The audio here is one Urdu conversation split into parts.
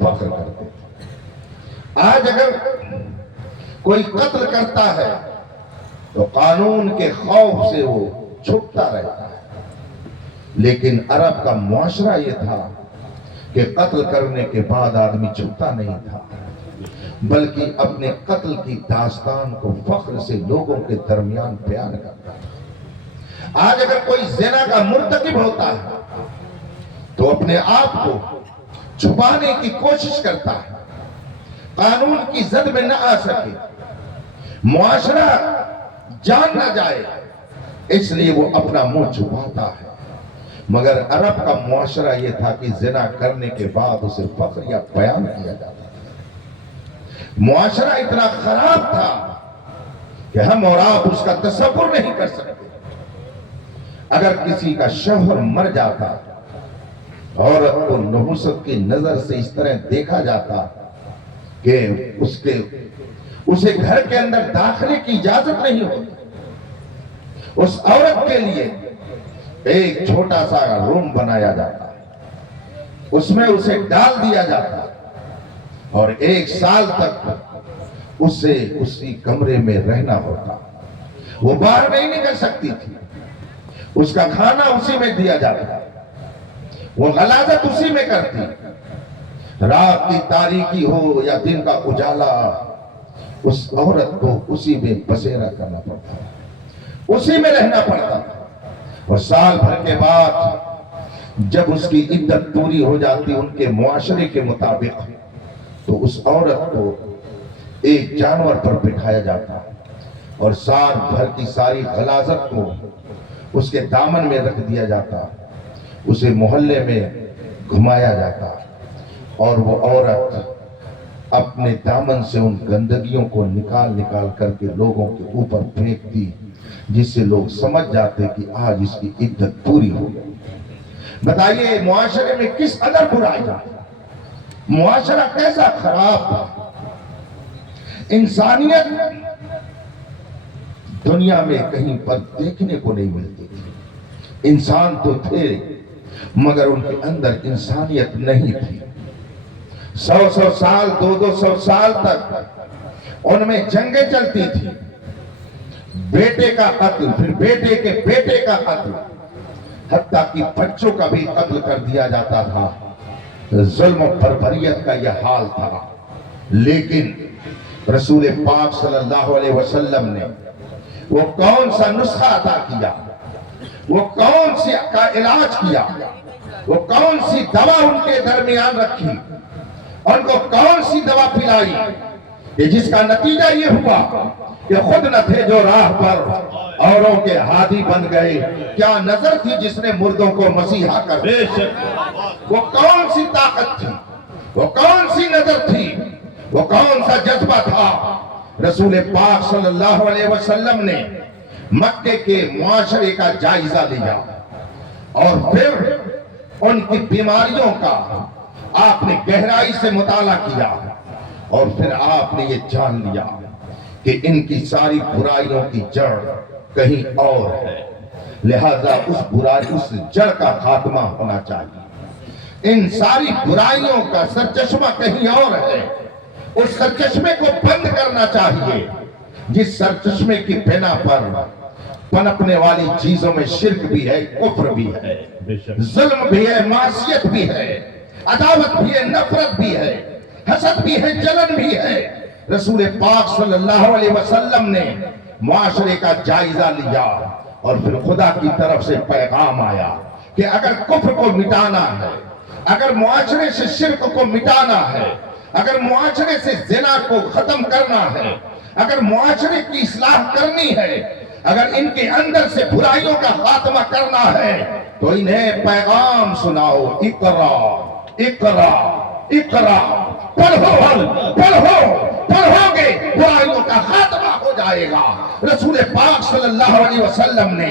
فخر کرتے تھے۔ آج اگر کوئی قتل کرتا ہے تو قانون کے خوف سے وہ چھپتا رہتا ہے، لیکن عرب کا معاشرہ یہ تھا کہ قتل کرنے کے بعد آدمی چھپتا نہیں تھا، بلکہ اپنے قتل کی داستان کو فخر سے لوگوں کے درمیان بیان کرتا ہے۔ آج اگر کوئی زنا کا مرتکب ہوتا ہے تو اپنے آپ کو چھپانے کی کوشش کرتا ہے، قانون کی زد میں نہ آ سکے، معاشرہ جان نہ جائے، اس لیے وہ اپنا منہ چھپاتا ہے۔ مگر عرب کا معاشرہ یہ تھا کہ زنا کرنے کے بعد اسے فخر یا بیان کیا جاتا تھا۔ معاشرہ اتنا خراب تھا کہ ہم اور آپ اس کا تصور نہیں کر سکتے۔ اگر کسی کا شوہر مر جاتا، عورت کو نحوست کی نظر سے اس طرح دیکھا جاتا کہ اسے گھر کے اندر داخلے کی اجازت نہیں ہوتی، اس عورت کے لیے ایک چھوٹا سا روم بنایا جاتا، اس میں اسے ڈال دیا جاتا اور 1 سال تک اسے اسی کمرے میں رہنا ہوتا، وہ باہر نہیں نکل سکتی تھی، اس کا کھانا اسی میں دیا جاتا، وہ غلاظت اسی میں کرتی، رات کی تاریکی ہو یا دن کا اجالا، اس عورت کو اسی میں بسیرا کرنا پڑتا، اسی میں رہنا پڑتا۔ اور سال بھر کے بعد جب اس کی عدت پوری ہو جاتی ان کے معاشرے کے مطابق، تو اس عورت کو ایک جانور پر بٹھایا جاتا اور سال بھر کی ساری غلاظت کو اس کے دامن میں رکھ دیا جاتا، اسے محلے میں گھمایا جاتا اور وہ عورت اپنے دامن سے ان گندگیوں کو نکال کر کے لوگوں کے اوپر پھینکتی، جس سے لوگ سمجھ جاتے کہ آج اس کی عدت پوری ہو گئی۔ بتائیے معاشرے میں کس قدر برائی ہے، معاشرہ کیسا خراب تھا۔ انسانیت دنیا میں کہیں پر دیکھنے کو نہیں ملتی تھی، انسان تو تھے مگر ان کے اندر انسانیت نہیں تھی۔ 100 سال 200 سال تک ان میں جنگیں چلتی تھی، بیٹے کا قتل، پھر بیٹے کے بیٹے کا قتل، حتیٰ کہ بچوں کا بھی قتل کر دیا جاتا تھا۔ ظلم و بربریت کا یہ حال تھا، لیکن رسول پاک صلی اللہ علیہ وسلم نے وہ کون سا نسخہ عطا کیا، وہ کون سی کا علاج کیا، وہ کون سی دوا ان کے درمیان رکھی، ان کو کون سی دوا پلائی کہ جس کا نتیجہ یہ ہوا کہ خود نہ تھے جو راہ پر اوروں کے ہادی بن گئے۔ کیا نظر تھی جس نے مردوں کو مسیحا کر دیا، وہ کون سی طاقت تھی، وہ کون سی نظر تھی، وہ کون سا جذبہ تھا۔ رسول پاک صلی اللہ علیہ وسلم نے مکے کے معاشرے کا جائزہ لیا اور پھر ان کی بیماریوں کا آپ نے گہرائی سے مطالعہ کیا اور پھر آپ نے یہ جان لیا کہ ان کی ساری برائیوں کی جڑ کہیں اور ہے، لہذا اس جڑ کا خاتمہ ہونا چاہیے۔ ان ساری برائیوں کا سرچشمہ کہیں اور ہے، اس سرچشمے کو بند کرنا چاہیے جس سرچشمے کی بنا پر پنپنے والی چیزوں میں شرک بھی ہے، کفر بھی ہے، ظلم بھی ہے، معصیت بھی ہے، عداوت بھی ہے، نفرت بھی ہے، حسد بھی ہے، جلن بھی ہے۔ رسول پاک صلی اللہ علیہ وسلم نے معاشرے کا جائزہ لیا اور پھر خدا کی طرف سے پیغام آیا کہ اگر کفر کو مٹانا ہے، اگر معاشرے سے شرک کو مٹانا ہے، اگر معاشرے سے زنا کو ختم کرنا ہے، اگر معاشرے کی اصلاح کرنی ہے، اگر ان کے اندر سے برائیوں کا خاتمہ کرنا ہے تو انہیں پیغام سناؤ، اقرا اقرا اقرا، پڑھو گے برائیوں کا خاتمہ ہو جائے گا۔ رسول پاک صلی اللہ علیہ وسلم نے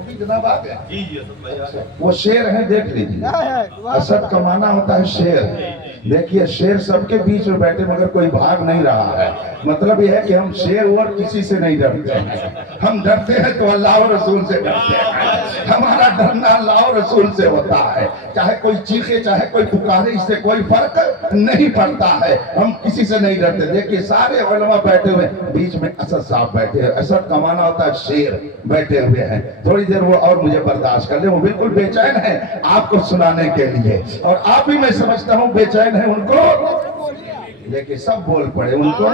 وہ بھی جناب آ گیا. وہ شیر ہیں, دیکھ لیجیے. اسد کا معنی ہوتا ہے شیر. دیکھیے شیر سب کے بیچ میں بیٹھے مگر کوئی بھاگ نہیں رہا ہے. مطلب یہ ہے کہ ہم شیر اور کسی سے نہیں ڈرتے ہیں. ہم ڈرتے ہیں تو اللہ اور رسول سے ڈرتے ہیں. ہمارا ڈرنا اللہ اور رسول سے ہوتا ہے. چاہے کوئی چیخے چاہے کوئی پکارے, اس سے کوئی فرق نہیں پڑتا ہے. ہم کسی سے نہیں ڈرتے. دیکھیے سارے علماء بیٹھے ہوئے, بیچ میں اسد صاحب بیٹھے ہیں. اسد کا معنی ہوتا ہے شیر, بیٹھے ہوئے ہیں. تھوڑی دیر وہ اور مجھے برداشت کر لیں, وہ بالکل بے چین ہے آپ کو سنانے کے لیے, اور آپ بھی میں سمجھتا ہوں بے چین ہے ان کو. لیکن سب بول پڑے ان کو,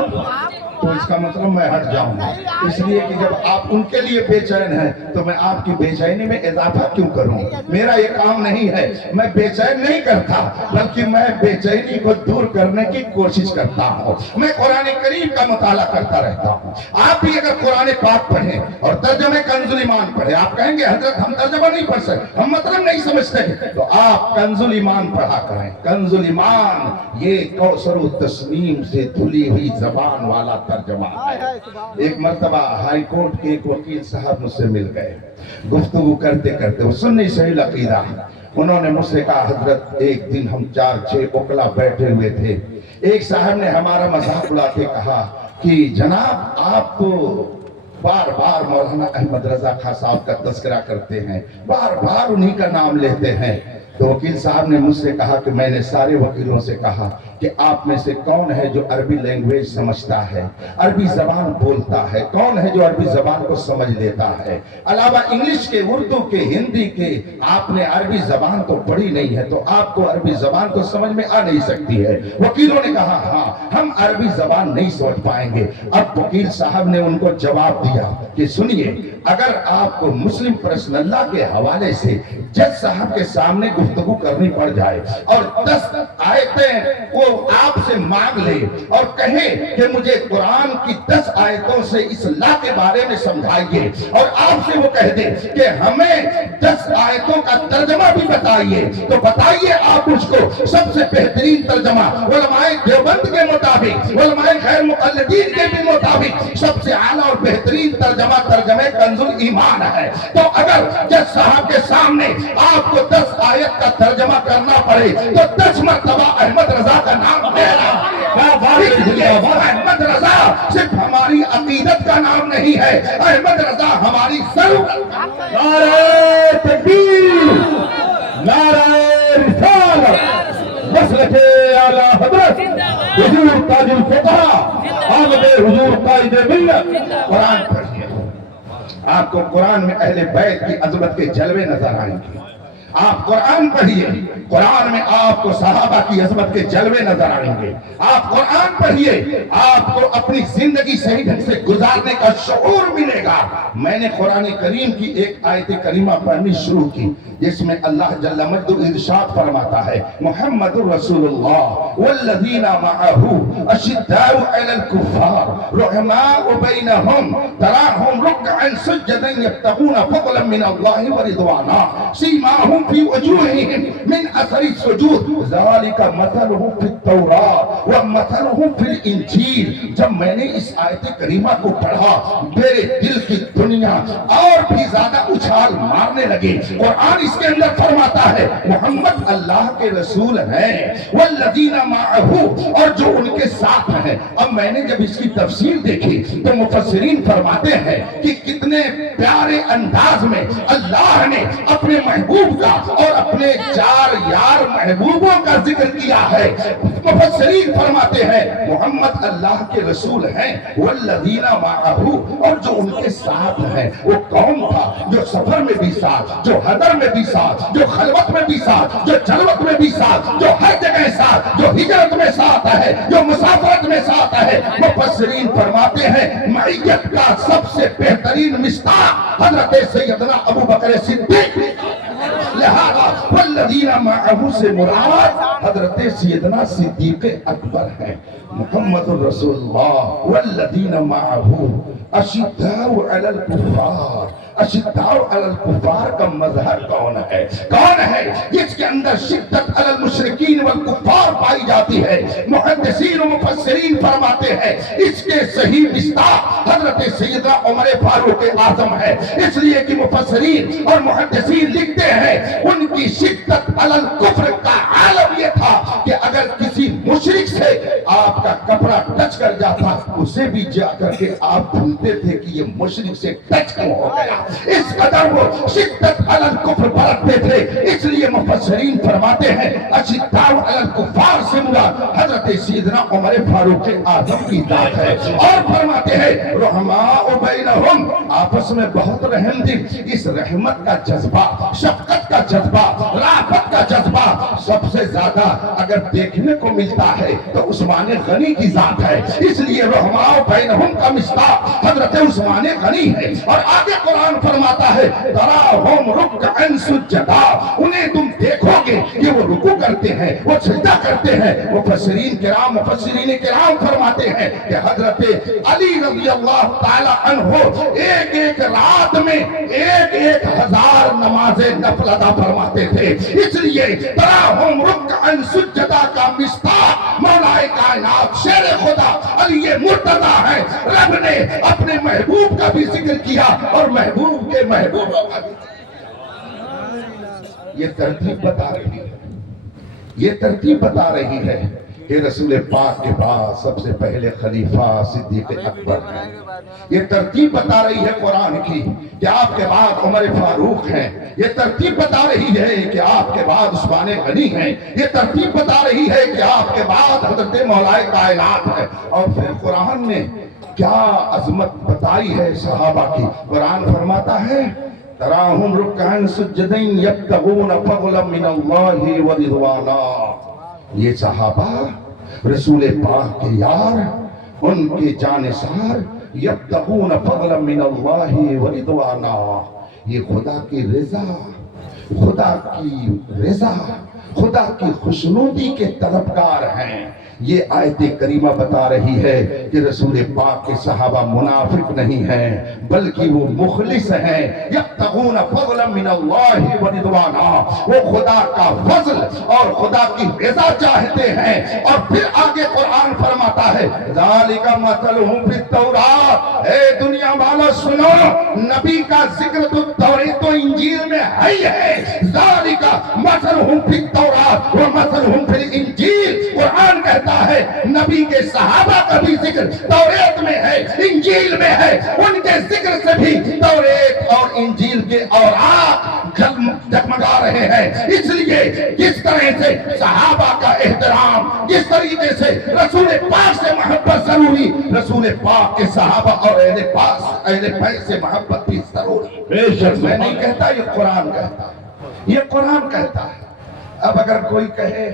تو اس کا مطلب میں ہٹ جاؤں گا. اس لیے کہ جب آپ ان کے لیے بے چین ہیں تو میں آپ کی بے چینی میں اضافہ کیوں کروں. میرا یہ کام نہیں ہے, میں بے چین نہیں کرتا, بلکہ میں بے چینی کو دور کرنے کی کوشش کرتا ہوں. میں قرآن کریم کا مطالعہ کرتا رہتا ہوں. آپ بھی اگر قرآن پاک پڑھیں اور ترجمہ کنز الایمان پڑھیں, آپ کہیں گے حضرت ہم ترجمہ نہیں پڑھ سکتے, ہم مطلب نہیں سمجھتے, تو آپ کنز الایمان پڑھا کریں. کنز الایمان یہ کوثر و تسنیم سے دھلی ہوئی زبان والا ترجمہ ہے. ایک مرتبہ ہائی کورٹ کے ایک وکیل صاحب مجھ سے مل گئے. گفتگو کرتے کرتے, وہ سنی صحیح عقیدہ, انہوں نے مجھ سے کہا حضرت ایک دن ہم 4-6 اوکلا بیٹھے ہوئے تھے, ایک صاحب نے ہمارا مذاق اڑا کے کہا کہ جناب آپ تو بار بار مولانا احمد رضا خان صاحب کا تذکرہ کرتے ہیں, بار بار انہی کا نام لیتے ہیں. تو وکیل صاحب نے مجھ سے کہا کہ میں نے سارے وکیلوں سے کہا کہ آپ میں سے کون ہے جو عربی لینگویج سمجھتا ہے, عربی زبان بولتا ہے, کون ہے جو عربی زبان کو سمجھ لیتا ہے, علاوہ انگلش کے, اردو کے, ہندی کے. آپ نے عربی زبان تو پڑھی نہیں ہے تو آپ کو عربی زبان تو سمجھ میں آ نہیں سکتی ہے. وکیلوں نے کہا ہاں ہم عربی زبان نہیں سمجھ پائیں گے. اب وکیل صاحب نے ان کو جواب دیا کہ سنیے, اگر آپ کو مسلم پرسنل لا کے حوالے سے جج صاحب کے سامنے گفتگو کرنی پڑ جائے اور 10 آیتیں وہ آپ سے مانگ لے اور کہے کہ مجھے قرآن کی 10 آیتوں سے اس لا کے بارے میں سمجھائیے, اور آپ سے وہ کہہ دے کہ ہمیں 10 آیتوں کا ترجمہ بھی بتائیے, تو بتائیے آپ اس کو سب سے بہترین ترجمہ علماء دیوبند کے مطابق, علماء غیر مقلدین کے بھی مطابق سب سے اعلیٰ اور بہترین ترجمہ ترجمہ کنز الایمان ہے. تو اگر جج صاحب کے سامنے آپ کو 10 آیت کا ترجمہ کرنا پڑے تو 10 مرتبہ احمد رضا کا نام لینا. احمد رضا صرف ہماری عقیدت کا نام نہیں ہے, احمد رضا ہماری ضرورت. نعرہ تکبیر, نعرہ رسالت, مسلک اعلی حضرت حضور تاج الفقہا آمد حضور قائد ملت. قرآن پڑھیے, آپ کو قرآن میں اہل بیت کی عظمت کے جلوے نظر آئیں گے. آپ قرآن پڑھیے, قرآن میں آپ کو صحابہ کی عظمت کے جلوے نظر آئیں گے. آپ قرآن پڑھیے, آپ کو اپنی زندگی صحیح ڈھنگ سے گزارنے کا شعور ملے گا. میں نے قرآن کریم کی ایک آیت کریمہ پڑھنی شروع کی جس میں اللہ جل مجدہ ارشاد فرماتا ہے محمد رسول اللہ والذین معہ اشداء علی الکفار رحماء بینہم تراہم رکعا سجدا یبتغون فضلا من اللہ ورضوانا سیماہم فی وجوہہم من اثر السجود ذالک مثلہم فی التوراۃ ومثلہم فی الانجیل. جب میں نے اس آیت کریمہ کو پڑھا میرے دل کی دنیا اور بھی زیادہ اچھال مارنے لگے. قرآن اس کے اندر فرماتا ہے محمد اللہ کے رسول ہیں والذین معہ, اور جو ان کے ساتھ ہیں. اب میں نے جب اس کی تفسیر دیکھی تو مفسرین فرماتے ہیں کہ کتنے پیارے انداز میں اللہ نے اپنے محبوب کا اور اپنے 4 یار محبوبوں کا ذکر کیا ہے. مفسرین فرماتے ہیں محمد اللہ کے رسول ہیں والذین معہ, اور جو ان کے ساتھ ہیں. وہ کون تھا جو سفر میں بھی ساتھ, جو حضر میں بھی ساتھ, جو خلوت میں بھی ساتھ, جو جلوت میں بھی ساتھ, جو ہر جگہ ساتھ, جو ہجرت میں ساتھ ہے, جو مسافرت میں ساتھ ہے. مفسرین فرماتے ہیں معیت کا سب سے بہترین مصداق حضرت سیدنا ابو بکر صدیق. لہذا والذین معہ سے مراد حضرت سیدنا صدیق اکبر ہے. محمد رسول اللہ والذین معہ اشداء علی الکفار. اشداء علی الکفار کا مظہر کون ہے؟ کون ہے جس کے اندر شدت علی المشرکین والکفار پائی جاتی ہے؟ محدث محدثین و مفسرین فرماتے ہیں اس کے صحیح مصداق حضرت سیدنا عمر فاروق اعظم ہے، اس لیے کہ مفسرین اور محدثین لکھتے ہیں ان کی شدت علی الکفر کا عالم یہ تھا کہ اگر کسی مشرک سے آپ کا کپڑا ٹچ کر جاتا اسے بھی جا کر کے آپ ڈھونڈتے تھے کہ یہ مشرک سے ٹچ کیوں ہو گیا، اس قدر وہ شدت علی الکفر برتتے تھے۔ اس لیے مفسرین فرماتے ہیں اشداء علی الکفار سے مراد حضرت سیدنا عمر فاروق اعظم کی ذات ہے، اور فرماتے ہیں رحماء بینہم، آپس میں بہت رحم دل، اس رحمت کا جذبہ، شفقت کا جذبہ، رافت کا جذبہ سب سے زیادہ اگر دیکھنے کو ملتا ہے تو عثمان غنی کی ذات ہے، اس لیے رحماء بینہم کا مصداق حضرت عثمان غنی ہے۔ اور آگے قرآن فرماتا ہے تراہم رکعا سجدا، انہیں تم دیکھو گے کہ وہ رکوع کرتے ہیں، وہ سجدہ کرتے ہیں۔ مفسرین کرام فرماتے ہیں کہ حضرت علی رضی اللہ تعالی عنہ ایک ایک رات میں 1000 نماز نفل ادا فرماتے تھے، اس لیے تراہم رکعا سجدا کا مصداق مولا کائنات شیر خدا علی مرتضی ہے۔ رب نے اپنے محبوب کا بھی ذکر کیا اور محبوب کے محبوبوں کا بھی ذکر کیا۔ یہ ترتیب بتا رہی ہے کہ رسول پاک کے بعد سب سے پہلے خلیفہ صدیق اکبر ہے۔ یہ ترتیب بتا رہی ہے قرآن کی کہ آپ کے بعد عمر فاروق ہیں، یہ ترتیب بتا رہی ہے کہ آپ کے بعد عثمان غنی ہیں، یہ ترتیب بتا رہی ہے کہ آپ کے بعد حضرت مولا کائنات ہے۔ اور پھر قرآن نے کیا عظمت بتائی ہے صحابہ کی، قرآن فرماتا ہے تراہم رکعا سجدا یبتغون فضلا من اللہ ورضوانا، یہ صحابہ رسول پاک کے یار، ان کے جانثار، یبتغون فضلا من اللہ ورضوانا، یہ خدا کی رضا، خدا کی خوشنودی کے طلبگار ہیں۔ یہ آیت کریمہ بتا رہی ہے کہ رسول پاک کے صحابہ منافق نہیں ہیں بلکہ وہ مخلص ہیں، یبتغون فضلا من اللہ ورضوانا، وہ خدا کا فضل اور خدا کی رضا چاہتے ہیں۔ اور پھر آگے قرآن فرماتا ہے ذالک مثلہم فی التوراۃ، اے دنیا والو سنو، نبی کا ذکر تو توریت و انجیل میں ہے ہی ہے، ذالک مثلہم فی التوراۃ ومثلہم فی الانجیل، قرآن کہتا ہے نبی کے صحابہ کا بھی ذکر توریت میں ہے، انجیل میں ہے، ان کے ذکر سے بھی توریت اور انجیل کے اوراق جگمگا رہے ہیں۔ اس لیے جس طرح سے صحابہ کا احترام، جس طریقے سے رسول پاک سے محبت ضروری، رسول پاک کے صحابہ اور اہل بیت سے محبت بھی ضروری۔ میں نہیں کہتا، یہ قرآن کہتا ہے، یہ قرآن کہتا ہے۔ اب اگر کوئی کہے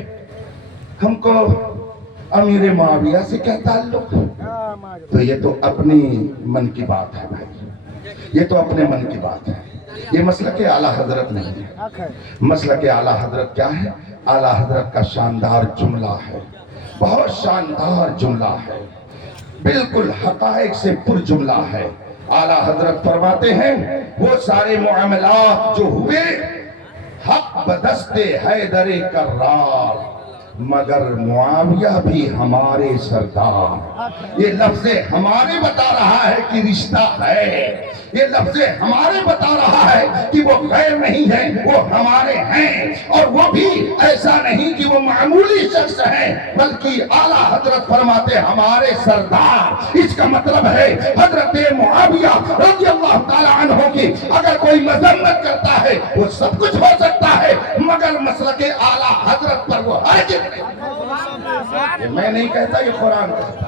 ہم کو امیر معاویہ سے کیا تعلق، تو یہ تو اپنی من کی بات ہے بھائی، یہ تو اپنے من کی بات ہے، یہ مسلک اعلیٰ حضرت نہیں ہے۔ مسلک اعلیٰ حضرت کیا ہے؟ اعلیٰ حضرت کا شاندار جملہ ہے، بہت شاندار جملہ ہے، بالکل حقائق سے پر جملہ ہے۔ اعلیٰ حضرت فرماتے ہیں وہ سارے معاملات جو ہوئے حق بدست حیدر کرار، مگر معاویہ بھی ہمارے سردار۔ یہ لفظ ہمارے بتا رہا ہے کہ رشتہ ہے، یہ لفظ ہمارے بتا رہا ہے کہ وہ غیر نہیں ہے، وہ ہمارے ہیں، اور وہ بھی ایسا نہیں کہ وہ معمولی شخص ہیں بلکہ اعلیٰ حضرت فرماتے ہمارے سردار۔ اس کا مطلب ہے حضرت معاویہ رضی اللہ تعالی عنہ کی اگر کوئی مذمت کرتا ہے وہ سب کچھ ہو سکتا ہے مگر مسلک اعلیٰ حضرت پر وہ ہرگز نہیں۔ میں نہیں کہتا، یہ قرآن کہتا۔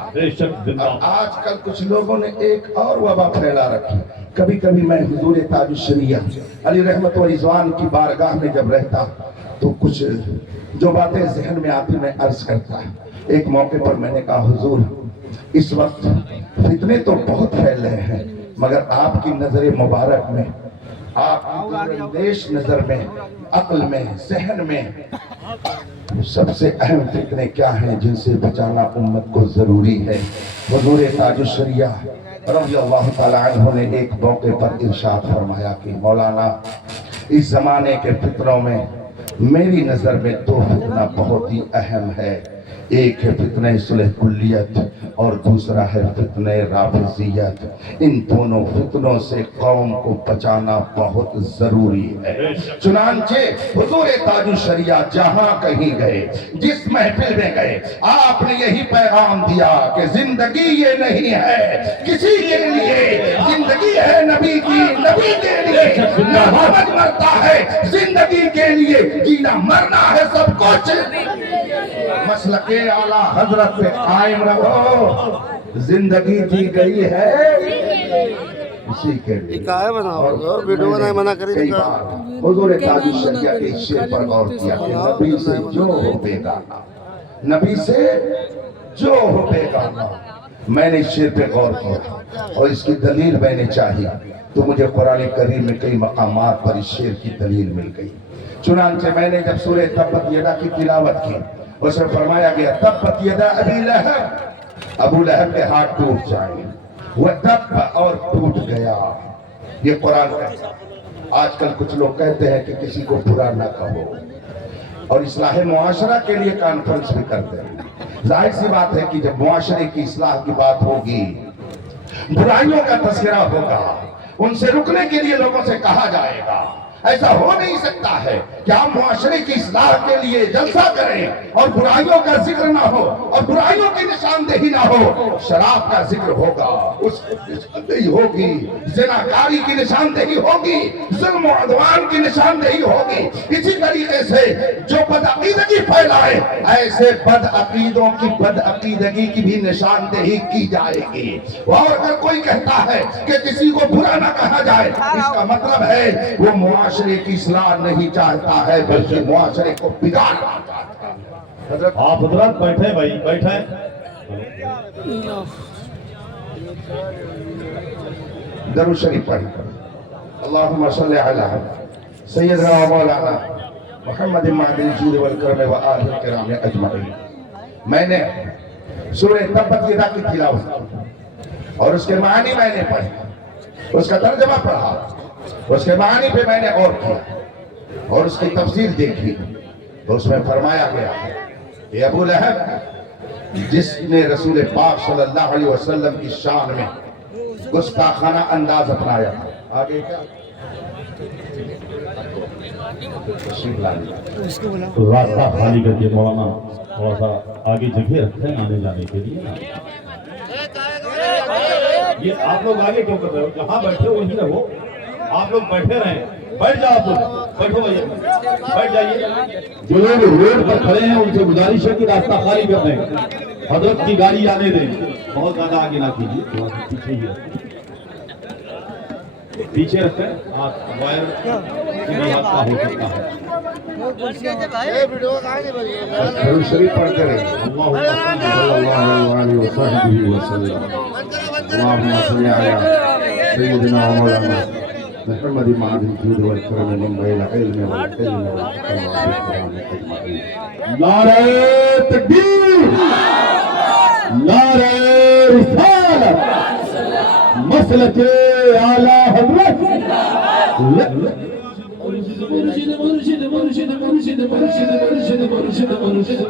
آج کل کچھ لوگوں نے ایک اور وبا پھیلا رکھی۔ کبھی کبھی میں حضور تاج الشریعہ علی رحمت و رضوان کی بارگاہ میں جب رہتا تو کچھ جو باتیں ذہن میں آتی میں عرض کرتا۔ ایک موقع پر میں نے کہا حضور اس وقت فتنے تو بہت پھیل رہے ہیں مگر آپ کی نظر مبارک میں، آپ کی اندیش نظر میں، عقل میں، ذہن میں سب سے اہم فتنے کیا ہیں جن سے بچانا امت کو ضروری ہے؟ حضور تاج الشریعہ رضی اللہ تعالی عنہ نے ایک موقع پر ارشاد فرمایا کہ مولانا اس زمانے کے فتنوں میں میری نظر میں دو فتنہ بہت ہی اہم ہے۔ ایک ہے فتنہ صلح کلیت اور دوسرا ہے فتنہ رافضیت. ان دونوں فتنوں سے قوم کو بچانا بہت ضروری ہے. چنانچہ حضور تاج الشریعہ جہاں کہیں گئے, جس محفل میں گئے, آپ نے یہی پیغام دیا کہ زندگی یہ نہیں ہے کسی کے لیے, زندگی ہے نبی کی, نبی کے لیے. محمد مرتا ہے زندگی کے لیے, جینا مرنا ہے سب کچھ. مسلک اعلیٰ حضرت پہ قائم رہو, زندگی دی گئی ہے اسی کے لیے. کئی بار حضور تاج الشریعہ کے اس شعر پر غور کیا کہ نبی سے جو ہو بیگانہ, نبی سے جو ہو بیگانہ. میں نے اس شعر پہ غور کیا اور اس کی دلیل میں نے چاہی تو مجھے قرآن کریم میں کئی مقامات پر اس شعر کی دلیل مل گئی. چنانچہ میں نے جب سورہ تبت یدا کی تلاوت کی, اس میں فرمایا گیا تبت یدا ابی لہب, ابو لہب کے ہاتھ ٹوٹ جائیں, وہ تب اور ٹوٹ گیا. یہ قرآن کا. آج کل کچھ لوگ کہتے ہیں کہ کسی کو برا نہ کہو اور اصلاح معاشرہ کے لیے کانفرنس بھی کرتے ہیں. ظاہر سی بات ہے کہ جب معاشرے کی اصلاح کی بات ہوگی, برائیوں کا تذکرہ ہوگا, ان سے رکنے کے لیے لوگوں سے کہا جائے گا. ایسا ہو نہیں سکتا ہے کہ ہم معاشرے کی اصلاح کے لیے جلسہ کریں اور برائیوں کا ذکر نہ ہو اور برائیوں کی نشاندہی نہ ہو. شراب کا ذکر ہوگا, اس کی نشاندہی ہوگی, زناکاری کی نشاندہی ہوگی, ظلم و عدوان کی نشاندہی ہوگی. اسی طریقے سے جو بدعقیدگی پھیلائے, ایسے بدعقیدوں کی بدعقیدگی کی بھی نشاندہی کی جائے گی. اور اگر کوئی کہتا ہے کہ کسی کو برا نہ کہا جائے, اس کا مطلب ہے وہ معاشرے کی اصلاح نہیں چاہتا ہے بلکہ معاشرے کو بگاڑنا چاہتا ہے. حضرت آپ حضرات بیٹھے بھائی, بیٹھے. درود شریف پڑھ کر اللہم صلی علی سیدنا و مولانا محمد معدن الجود والکرم و آلہ الکرام اجمعین. میں نے سورہ تبت یدا کی تلاوت کی اور اس کے معنی میں نے پڑھی, اس کا ترجمہ پڑھا, اس کے معنی پہ میں نے غور کیا اور اس کی تفسیر دیکھی تو اس میں فرمایا گیا کہ ابو لہب جس نے رسول پاک صلی اللہ علیہ وسلم کی شان میں گستاخانہ انداز اپنایا. آگے کیا راستہ خالی کر کے مولانا تھوڑا سا آگے جگہ رکھتے ہیں آنے جانے کے لیے. یہ آپ لوگ آگے کیوں کر رہے ہو؟ جہاں بیٹھے ہو وہیں رہو. آپ لوگ بیٹھے رہیں, بیٹھ جاؤ, آپ لوگ بیٹھو بھائی, بیٹھ جائیے. جو لوگ روڈ پر کھڑے ہیں ان سے گزارش ہے کہ راستہ خالی کر دیں, حضرت کی گاڑی آنے دیں. بہت زیادہ آگے نہ کیجیے, تھوڑا سا پیچھے ہی رکھیں, پیچھے رکھیں. ہاتھ وائر کی حادثہ ہو سکتا ہے. درود شریف پڑھ کریں اللہم صلی اللہ علیہ وسلم. اللہم صلی علی سیدنا و مولانا محمد معدن الجود والکرم منبع العلم والحلم والحکم والکرام اجمعین. نعرہ تکبیر, نعرہ رسالت, مسلک اعلی حضرت. مرشد مرشد مرشد مرشد مرشد مرشد مرشد مرشد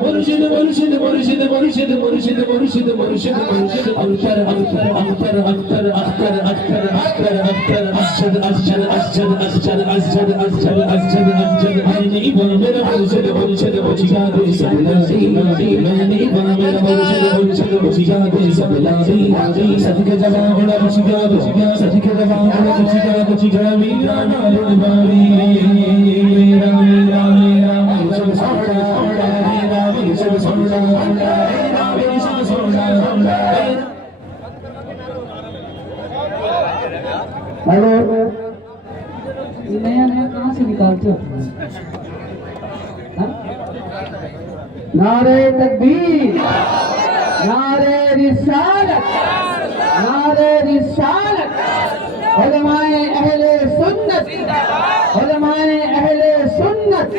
مرشد مرشد مرشد مرشد مرشد مرشد مرشد مرشد اختر اختر اختر اختر اختر اختر اختر اختر اسجد اسجد اسجد اسجد اسجد اسجد اسجد اسجد عيني بنا مرشد مرشد وجهاد سبلازي ماني بنا مرشد مرشد وجهاد سبلازي صدق جواب وجهاد صدق جواب وجهاد وجهاد ميرانا للباري. ہیلو, نیا نیا کہاں سے نکالتے ہو؟ نعرہ تکبیر, نعرہ رسالت, نعرہ رسالت. علماء اہل سنت, علماء اہل سنت.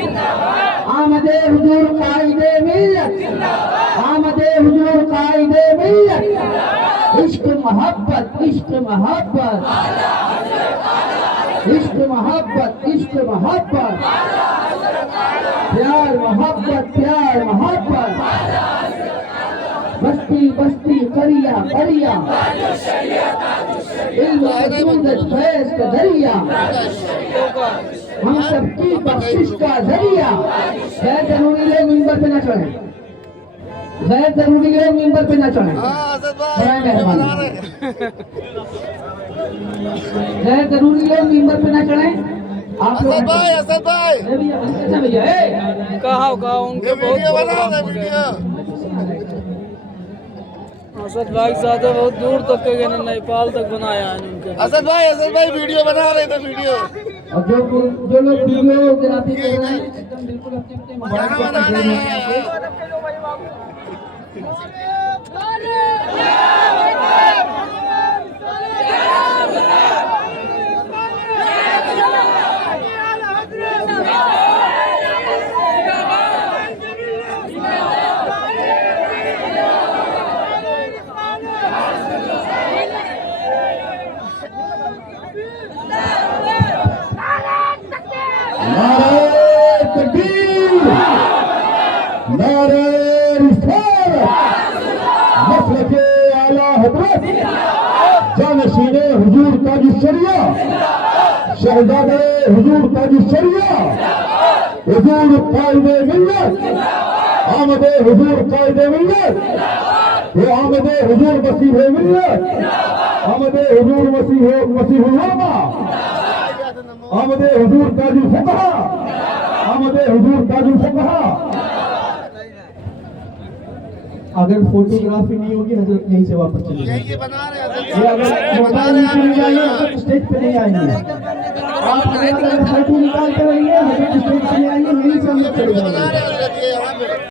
آمد حضور قائد ملت, آمد حضور قائد ملت. عشق محبت, عشق محبت, عشق محبت, عشق محبت. پیار محبت, پیار محبت. دریا دریا علم سعادت فیض کا دریا ہم سب کی بخشش کا ذریعہ غیر ضروری لوگ ممبر پہ نہ چڑھیں غیر ضروری لوگ ممبر پہ نہ چڑھیں برائے مہربانی غیر ضروری لوگ ممبر پہ نہ چڑھیں آپ لوگ اسد بھائی اچھا بھیا کہا ان کے بہت اسد بھائی زیادہ بہت دور تک کے گئے نیپال تک بنایا ہے ان کے اسد بھائی ویڈیو بنا رہے تھے ویڈیو اور جو لوگ ویڈیو گرافی کر رہے ہیں ایک دم بالکل اپنے اپنے موبائل پر تصویر لگائیں نعرہ تکبیر، نعرہ رسالت، مسلک اعلیٰ حضرت جانشین حضور تاج الشریعہ شہزادہ حضور تاج الشریعہ حضور قائد ملت آمد حضور قائد ملت وہ آمد حضور مسیح ملت آمد حضور مسیح الامہ آمد حضور تاج الفقہا آمد حضور تاج الفقہا اگر فوٹوگرافی نہیں ہوگی حضرت یہیں سے واپس چلے جائیں یہ بنا رہے ہیں یہ اگر موبائل نہیں چلی جائیے حضرت اسٹیج پہ نہیں آئیں گے آپ اگر فوٹو نکال کر رہیے حضرت اسٹیج پہ نہیں آئیں گے یہیں سے ہم لوگ چلے جائیں گے